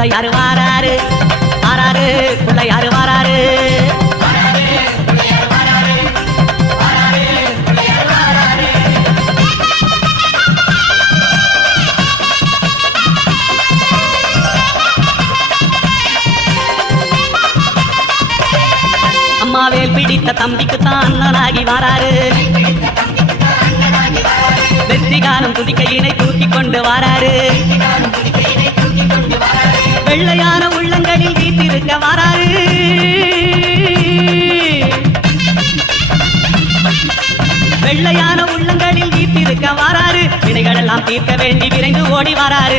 பிள்ளையாரு வாராரு வாராரு பிள்ளையாரு வாராரு அம்மாவேல் பிடித்த தம்பிக்கு தான் அண்ணனாகி வாராரு வெற்றி காலம் துதிக்கையினை தூக்கி கொண்டு வாராரு வெள்ளையான உள்ளங்களில் வீட்டிருக்க வாராரு வெள்ளையான உள்ளங்களில் வீட்டிருக்க வாராரு வினைகள் எல்லாம் தீர்க்க வேண்டி விரைந்து ஓடி வாராரு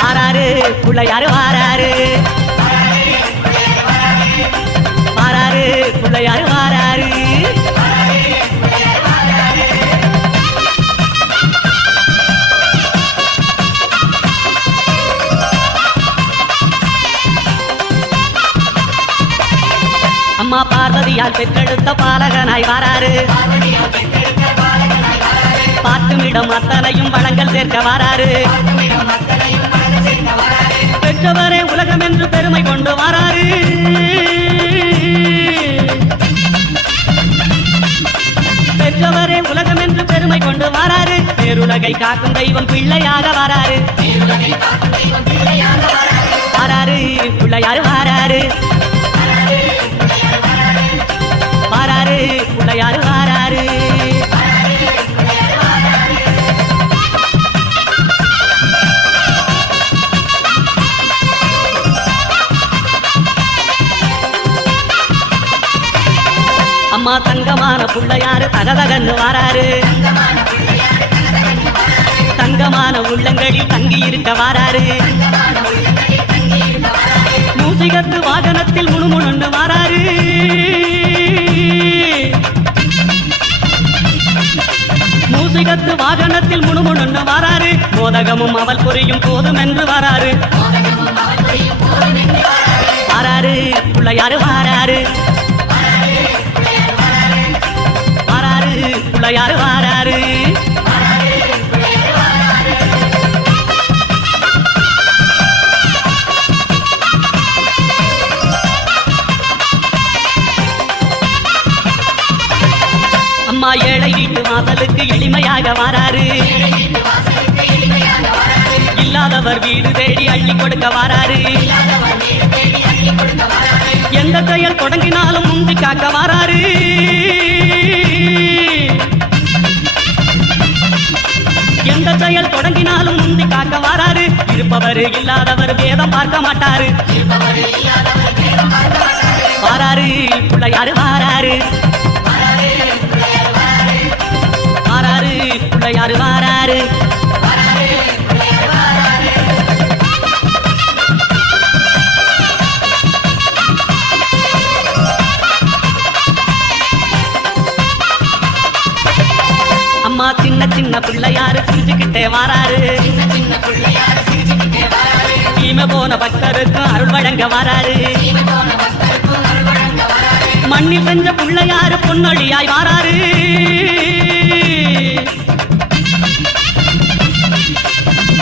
வாராரு பிள்ளையாரு வாராரு வாராரு பிள்ளையாரு வாராரு அம்மா பார்வதியால் பெற்றெடுத்த பாலகனாய் வாராரு பார்த்துமிடம் அத்தனையும் வளங்கள் சேர்க்க வாராரு பெற்றவரே உலகம் என்று பெருமை கொண்டு வாராரு பெற்றவரே உலகம் என்று பெருமை கொண்டு வாராரு பேருலகை காக்கும் தெய்வம் பிள்ளையாக வாராரு வாராரு பிள்ளையாரு வாராரு வாராரு பிள்ளையாரு வாராரு அம்மா தங்கமான பிள்ளையாரு தகதகன்னு வாராரு தங்கமான உள்ளங்களில் தங்கி இருக்க வாராரு மூசிகத்து வாகனத்தில் முணுமுணுன்னு வாராரு மூசிகத்து வாகனத்தில் முணுமுணுன்னு வாராரு மோதகமும் அவள் புரியும் போதும் என்று வாராரு வாராரு பிள்ளையாரு வாராரு வாராரு பிள்ளையாரு வாராரு அம்மா ஏழை வீட்டு வாசலுக்கு எளிமையாக வாராரு இல்லாதவர் வீடு தேடி அள்ளி கொடுக்க வாராரு எந்த செயல் தொடங்கினாலும் முந்தி காக்க வாராரு எந்த செயல் தொடங்கினாலும் முந்தி காக்க வாராரு இருப்பவர் இல்லாதவர் வேதம் பார்க்க மாட்டாரு வாராரு பிள்ளையாரு வாராரு வாராரு பிள்ளையாரு வாராரு அம்மா சின்ன சின்ன பிள்ளையாரு சிரிச்சுக்கிட்டே வாராரு சீமை போன பக்தருக்கு அருள் வழங்க வாராரு மண்ணில் செஞ்ச பிள்ளையாரு பொன்னொழியாய் வாராரு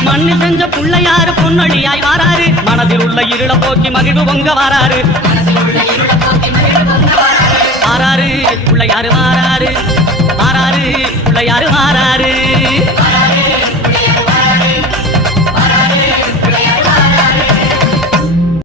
மண்ணில் செஞ்ச பிள்ளையாரு பொன்னொழியாய் வாராரு மனதில் உள்ள இருள போக்கி மகிழ்வு பொங்க வாராரு வாராரு பிள்ளையாரு வாராரு வாராரு பிள்ளையாரு வாராரு